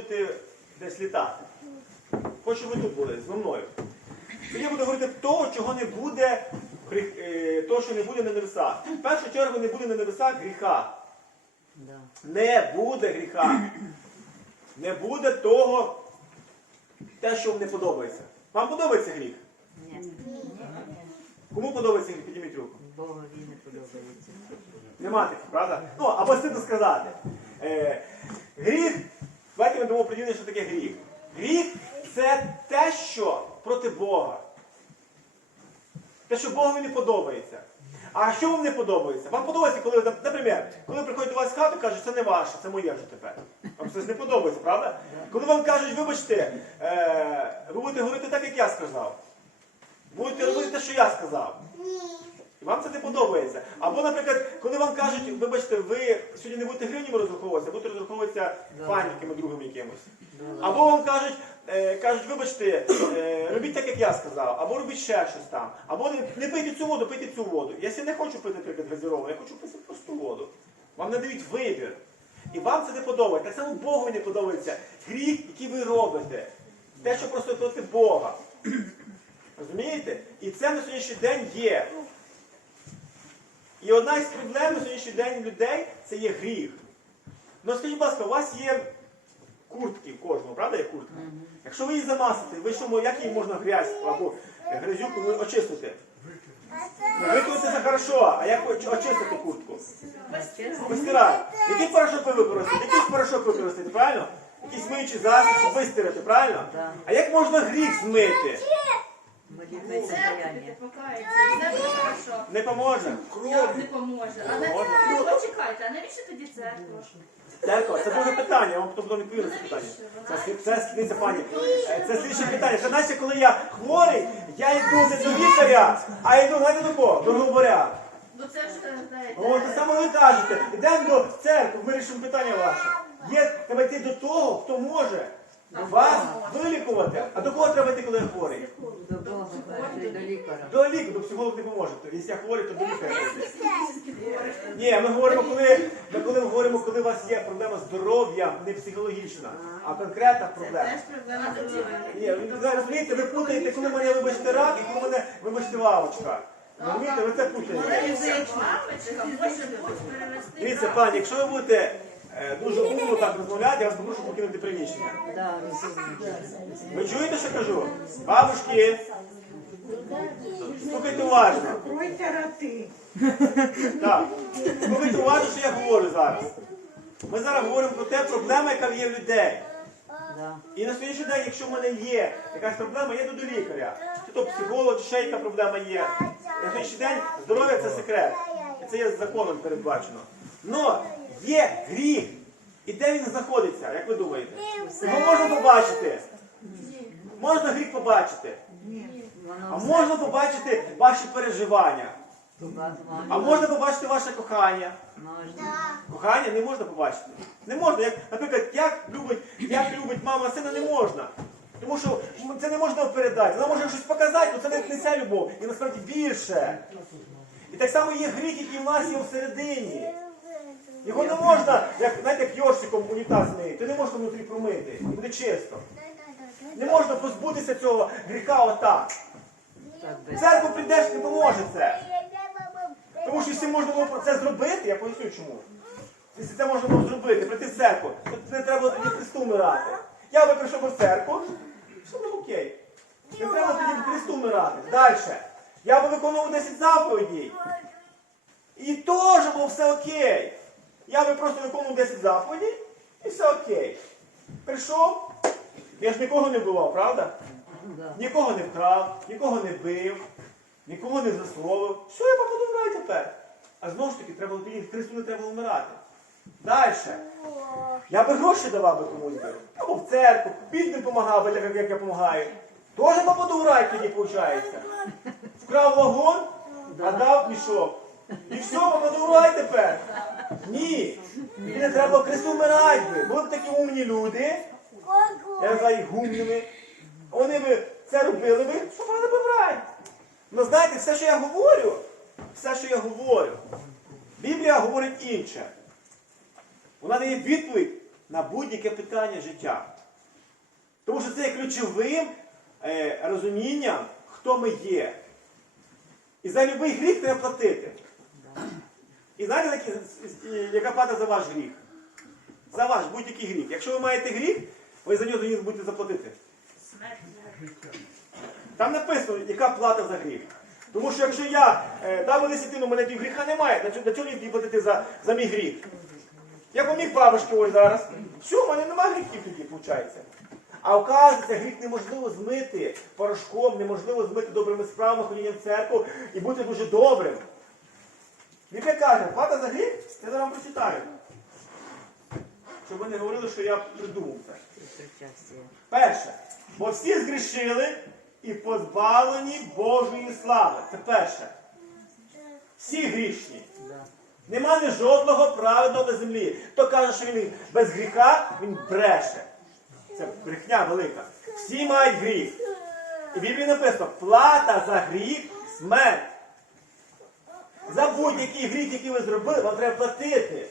будете десь літати. Хочу, ви тут були зі мною. То я буду говорити того, чого не буде, е, того, що не буде на небесах. В першу чергу не буде на небесах гріха. Не буде гріха. Не буде того, те, що вам не подобається. Вам подобається гріх? Ні. Кому подобається гріх? Підніміть руку. Богові не подобається. Нема таких, правда? Ну, або стидно сказати. Е, гріх, ми що таке гріх. Гріх це те, що проти Бога. Те, що Богові не подобається. А що вам не подобається? Вам подобається, коли, наприклад, коли приходять до вас в хату кажуть, це не ваше, це моє вже тепер. Вам це не подобається, правда? Коли вам кажуть, вибачте, е, ви будете говорити так, як я сказав. Будете робити те, що я сказав. І вам це не подобається. Або, наприклад, коли вам кажуть, вибачте, ви сьогодні не будете гривнями розраховуватися, будете розраховуватися фаніками другим якимось. Або вам кажуть, е, кажуть, вибачте, е, робіть так, як я сказав, або робіть ще щось там. Або не, не пийте цю воду, пийте цю воду. Якщо не хочу пити, наприклад, газіровану, я хочу пити просту воду. Вам не дають вибір. І вам це не подобається. Так само Богу не подобається гріх, який ви робите. Те, що просто проти Бога. Розумієте? І це на сьогоднішній день є. І одна із проблем на сьогоднішній день людей це є гріх. Ну скажіть, будь ласка, у вас є куртки в кожного, правда, є куртка? Якщо ви її замасите, ви що, як її можна грязь або грязюку очистити? Ну, Використати це хорошо, а як очистити куртку? Постирати. Який порошок ви використаєте? Якийсь порошок використаєте, правильно? Якийсь миючий засіб, щоб вистирати, правильно? А як можна гріх змити? Буде хорошо. Не поможе. Як не поможе? А на почекайте, а навіщо тоді церква? Церква, це друге питання, я вам потім відповім на це питання. Це, це слідиться пані. Е, Це слідче питання. Це знаєте, коли я хворий, я йду не до лікаря, а йду знаєте до кого? До говоря. Ну це знаєте. О, те саме ви кажете, йдемо до церкви, вирішимо питання ваше. Є, треба йти до того, хто може вас вилікувати. А до кого треба йти, коли я хворий? До Бога, каже, до лікаря. До лікаря, до психолога не поможе. То, Якщо я хворий, то до лікаря. Ні, ми говоримо, коли ми коли говоримо, коли у вас є проблема здоров'я, не психологічна, а конкретна Це проблема. теж проблема здоров'я. Ні, ви розумієте, ви путаєте, коли мене вибачте рак і коли мене вибачте лавочка. Розумієте, ви це путаєте. Дивіться, пані, якщо ви будете дуже умно так розмовляти, я вас попрошу покинути приміщення. Ви чуєте, що кажу? Бабушки, слухайте уважно. Так, слухайте уважно, що я говорю зараз. Ми зараз говоримо про те проблема, яка є в людей. І на сьогоднішній день, якщо в мене є якась проблема, я йду до лікаря. Чи то психолог, чи ще яка проблема є. На сьогоднішній день здоров'я це секрет. І це є законом передбачено. Но є гріх. І де він знаходиться, як ви думаєте? Його можна побачити. Можна гріх побачити. А можна побачити ваші переживання. А можна побачити ваше кохання. Кохання не можна побачити. Не можна. Як, наприклад, як любить, як любить мама сина, не можна. Тому що це не можна передати. Вона може щось показати, але це не, не ця любов. І насправді більше. І так само є гріх, який в нас є всередині. Його не можна, як, знаєте, як йоршиком унітаз мити. Ти не можна внутрі промити. І буде чисто. Не можна позбутися цього гріха отак. Церкву прийдеш, не поможе це. Тому що якщо можна було це зробити, я поясню чому. Якщо це можна було зробити, прийти в церкву, то не треба тоді Христу вмирати. Я би прийшов в церкву, все було окей. Не треба тоді Христу вмирати. Далі. Я би виконував 10 заповідей. І теж було все окей. Я би просто виконував 10 заповідей і все окей. Прийшов, я ж нікого не було, правда? Нікого не вкрав, нікого не бив, нікого не засовував. Все, я походу вмираю тепер. А знову ж таки, треба було тоді Христу не треба вмирати. Далі. Я би гроші давав би комусь би. Або в церкву, бідним допомагав би, так як я допомагаю. Тоже попаду в рай тоді, виходить. Вкрав вагон, а дав мішок. І все, попаду в рай тепер. Ні. Мені не треба Христу вмирати би. Були б такі умні люди. Я називаю їх гумними. Вони би це робили би, що вони би в рай. Ну знаєте, все, що я говорю, все, що я говорю, Біблія говорить інше. Вона дає відповідь на будь-яке питання життя. Тому що це є ключовим е, розумінням, хто ми є. І за будь-який гріх треба платити. І знаєте, яка плата за ваш гріх? За ваш будь-який гріх. Якщо ви маєте гріх, ви за нього будете заплатити. Там написано, яка плата за гріх. Тому що якщо я е, дав десятину, у мене пів гріха немає, для чого, мені платити за, за мій гріх? Я поміг бабушки ось зараз. Все, в мене немає гріхів тоді, виходить. А оказується, гріх неможливо змити порошком, неможливо змити добрими справами, ходінням в церкву і бути дуже добрим. Біблія каже, плата за гріх, я зараз вам прочитаю. Щоб ви не говорили, що я придумав це. Перше, бо всі згрішили і позбавлені Божої слави. Це перше. Всі грішні. Нема ні жодного праведного на землі. Хто каже, що він без гріха, він бреше. Це брехня велика. Всі мають гріх. І в Біблії написано, плата за гріх смерть. За будь-який гріх, який ви зробили, вам треба платити.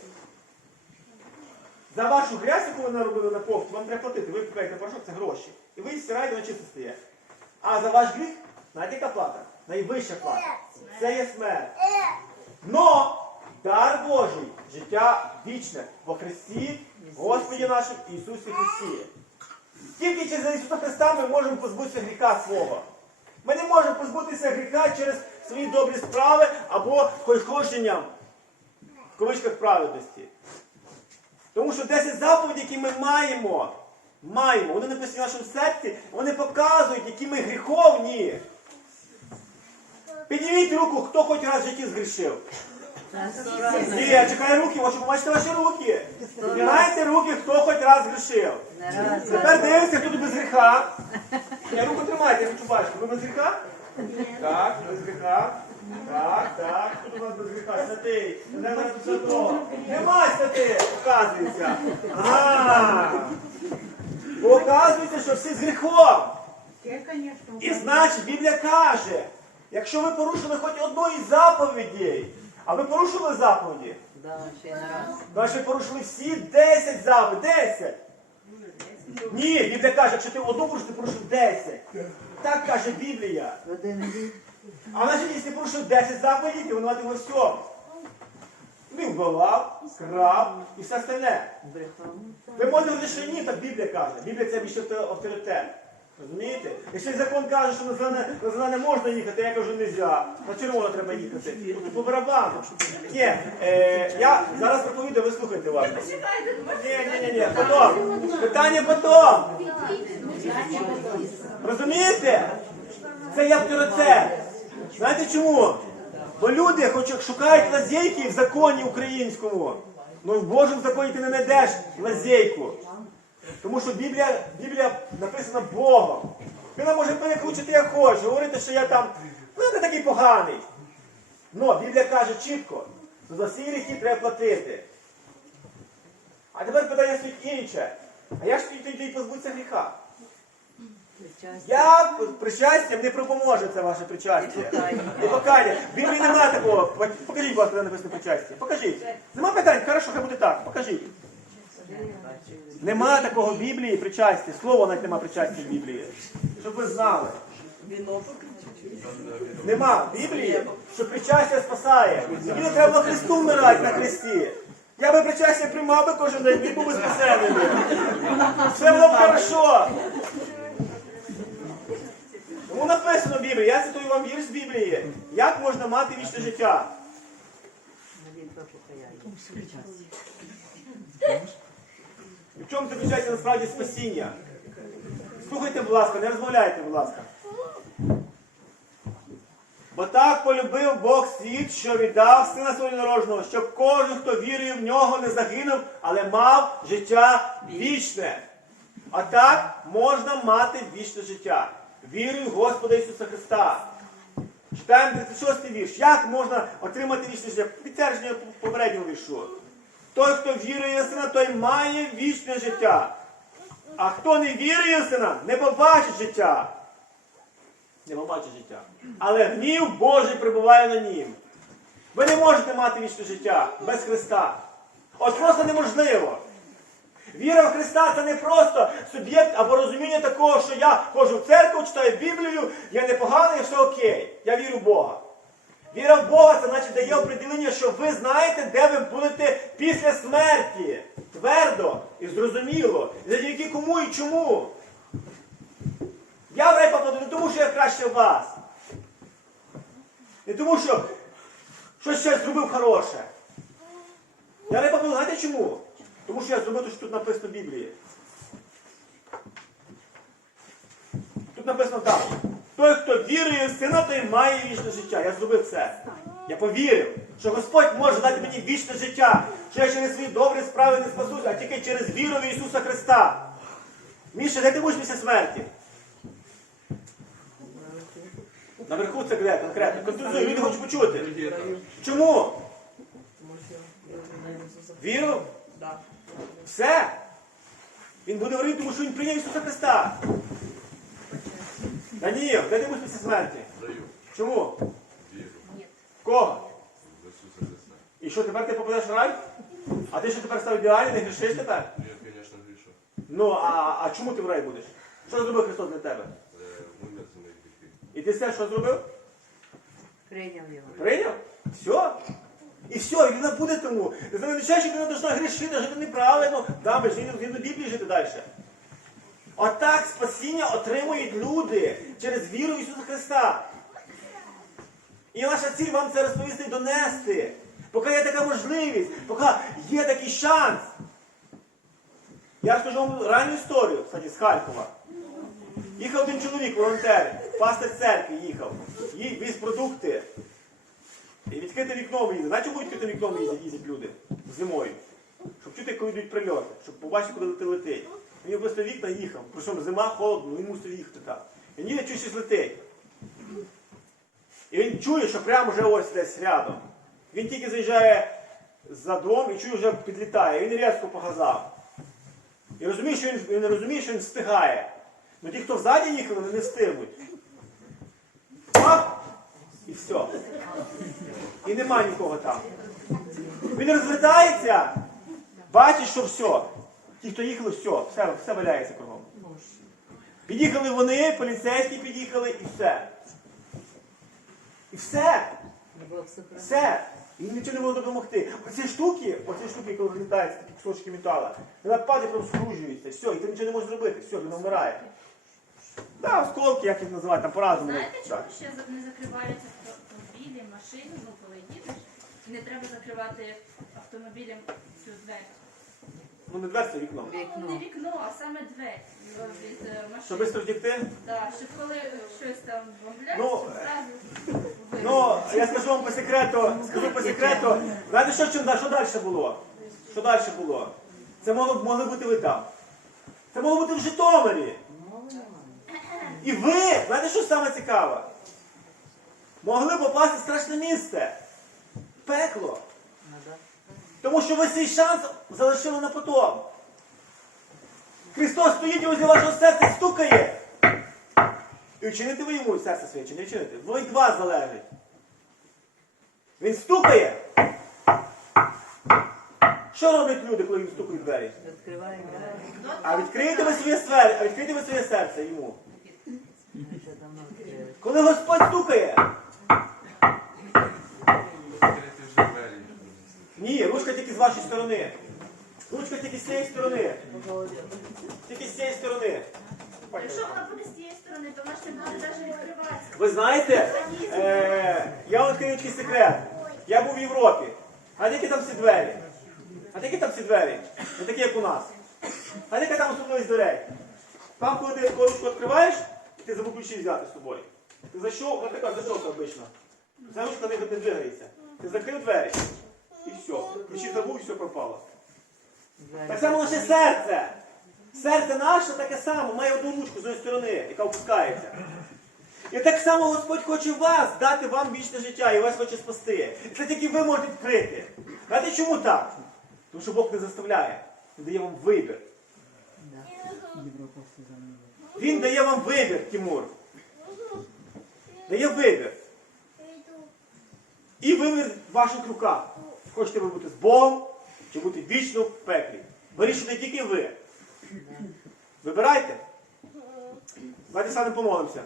За вашу грязь, яку ви наробили на повту, вам треба платити. Ви купуєте порошок, це гроші. І ви її стираєте, воно чисто стає. А за ваш гріх, знаєте, яка плата? Найвища плата. Це є смерть. Но дар Божий, життя вічне во Христі, Господі нашому Ісусі Христі. Тільки через Ісуса Христа ми можемо позбутися гріха свого. Ми не можемо позбутися гріха через свої добрі справи або ходженням в кавичках праведності. Тому що 10 заповідей, які ми маємо, маємо, вони написані в нашому серці, вони показують, які ми гріховні. Підніміть руку, хто хоч раз в житті згрішив. Ні, я чекаю руки, хочу побачити ваші руки. Піднімайте руки, хто хоч раз згрішив. Не. Тепер дивимося, хто тут без гріха. Я руку тримайте, я хочу бачити. Ви без гріха? Так, без гріха. Так, так. Тут у нас без гріха? Святий. Не без святого. Нема святих, оказується. Ага. Бо Оказується, що всі з гріхом. І значить, Біблія каже, якщо ви порушили хоч одну із заповідей, а ви порушили заповіді, Да, ще раз. Порушили всі 10 заповідей. 10. Ні, Біблія каже, якщо ти одну порушив, ти порушив 10. Так каже Біблія. А значить, якщо порушив 10 заповідей, ти винуватий во всьому. Він вбивав, крав і все остальне. Ви можете говорити, що ні, так Біблія каже. Біблія це більше авторитет. Розумієте? Якщо закон каже, що на зелене, на зелене можна їхати, я кажу, не можна. На червоно треба їхати. Тобто по барабану. Ні, е, я зараз проповідаю, ви слухайте уважно. Ну, Ні, ні, ні, ні, потом. Питання потом. Розумієте? Це є авторитет. Знаєте чому? Бо люди хоч шукають лазейки в законі українському. Ну в Божому законі ти не знайдеш лазейку. Тому що Біблія, Біблія написана Богом. Вона може перекручити як хоче, говорити, що я там ну, не такий поганий. Но Біблія каже чітко, що за всі гріхи треба платити. А тепер питання стоїть інше. А як ж тоді позбутися гріха? Я причастям не допоможе це ваше причастя. І покання. В Біблії немає такого. Покажіть, будь ласка, де написано причастя. Покажіть. Нема питань, хорошо, хай буде так. Покажіть. Нема такого в Біблії причастя. Слово навіть нема причастя в Біблії. Щоб ви знали. Нема в Біблії, що причастя спасає. Мені не треба Христу вмирати на хресті. Я би причастя приймав би кожен день, він був би спасений. Все було б хорошо. Біблії, я цитую вам вірш з Біблії. Як можна мати вічне життя? В чому заключається насправді спасіння? Слухайте, будь ласка, не розмовляйте, будь ласка. Бо так полюбив Бог світ, що віддав сина свого народженого, щоб кожен, хто вірує в нього, не загинув, але мав життя вічне. А так можна мати вічне життя. Вірую в Господа Ісуса Христа. Читаємо 36 вірш. Як можна отримати вічне життя? Підтвердження попереднього віршу. Той, хто вірує в сина, той має вічне життя. А хто не вірує в сина, не побачить життя. Не побачить життя. Але гнів Божий прибуває на нім. Ви не можете мати вічне життя без Христа. От просто неможливо. Віра в Христа це не просто суб'єкт або розуміння такого, що я ходжу в церкву, читаю Біблію, я непоганий, все окей. Я вірю в Бога. Віра в Бога це значить дає определення, що ви знаєте, де ви будете після смерті. Твердо і зрозуміло. Завдяки кому і чому. Я в рай попаду не тому, що я краще вас. Не тому, що щось ще зробив хороше. Я не попаду, знаєте чому? Зробив те, що тут написано в Біблії. Тут написано так. Той, хто вірує в сина, той має вічне життя. Я зробив це. Я повірив, що Господь може дати мені вічне життя, що я через свої добрі справи не спасуся, а тільки через віру в Ісуса Христа. Міша, де ти будеш після смерті? Наверху це де конкретно. Конкретизуй, люди хочуть почути. Чому? Віру? Все. Він буде говорити, тому що він прийняв Ісуса Христа. Даніїл, де ти будеш після смерті? Даю Чому? віру В кого? в Ісуса Христа. І що тепер ти попадеш в рай? А ти що тепер став ідеальний, не грішиш тепер? Я, звісно, грішу. Ну, а, а чому ти в рай будеш? Що зробив Христос для тебе? Е, Умер за мої гріхи. І ти все, що зробив? Прийняв його. Прийняв? Все? І все, і людина буде тому. Це не означає, що людина повинна грішити, жити неправильно. Да, ми ж не до Біблії жити далі. Отак спасіння отримують люди через віру в Ісуса Христа. І наша ціль вам це розповісти і донести. Поки є така можливість, поки є такий шанс. Я розкажу вам ранню історію, кстати, з Харкова. Їхав один чоловік, волонтер, пастир церкви їхав, Ї- віз продукти. І відкрите вікно їздить. Знаєте, чому відкрите вікно їздять, люди зимою? Щоб чути, коли йдуть прильоти, щоб побачити, куди ти летить. Він просто вікна їхав, причому зима холодно, він мусив їхати так. Він їде, чує, щось летить. І він чує, що прямо вже ось десь рядом. Він тільки заїжджає за дом і чує, вже підлітає. Він різко погазав. І розуміє, що він, він розуміє, що він встигає. Ну ті, хто ззаді їхали, вони не встигнуть. Все. І нема нікого там. Він розвертається, бачить, що все. Ті, хто їхали, все, все, все валяється кругом. Під'їхали вони, поліцейські під'їхали і все. І все. Все. І нічого не було допомогти. Оці штуки, оці штуки, коли вилітаються, такі кусочки металу, вона падає, прям скружується. Все, і ти нічого не можеш зробити. Все, він вмирає. Да, осколки, як їх називають, там по-разному. Знаєте, чому ще не закриваються автомобілі, машини, ну коли їдеш? І не треба закривати автомобілем цю двері. Ну не дверця, а вікно. Ну, Вікно. не вікно, а саме двері е, від е, Щоб машини. швидко втекти? Да, щоб коли е, щось там бомбляється, Ну, щоб зразу Ну, я скажу вам по секрету, скажу по секрету. Знаєте, що, чим, що далі було? Що далі було? Це могло, б- могли бути ви там. Це могло бути в Житомирі. І ви, знаєте, що саме цікаве? Могли попасти в страшне місце. Пекло. Тому що ви свій шанс залишили на потом. Христос стоїть возле вашого серця і стукає. І вчините ви йому серце своє, чи не вчините? Ви від вас залежить. Він стукає. Що роблять люди, коли їм стукають двері? Відкриваємо. А відкриєте ви своє сфери, а відкриєте ви своє серце йому. Коли Господь стукає, ні, ручка тільки з вашої сторони. Ручка тільки з цієї сторони. Тільки з цієї сторони. Якщо вона буде з цієї сторони, то вона ще буде навіть відкриватися. Ви знаєте, е, я вам відкрию такий секрет. Я був в Європі. А які там всі двері? А які там всі двері? Не такі, як у нас. А яка там особливість дверей? Там, коли ти ручку відкриваєш, ти забув ключі взяти з собою. Ти зайшов, ну така зайшовка обично. Ця ручка не, двигається. Ти закрив двері і все. Ключі забув і все пропало. Так само наше серце. Серце наше таке саме, має одну ручку з однієї сторони, яка опускається. І так само Господь хоче вас дати вам вічне життя і вас хоче спасти. І це тільки ви можете відкрити. Знаєте чому так? Тому що Бог не заставляє. Він дає вам вибір. Він дає вам вибір, Тимур. Дає вибір. І вибір в ваших руках. Хочете ви бути з Богом чи бути вічно в пеклі. Вирішуйте тільки ви. Вибирайте. Давайте самі помолимося.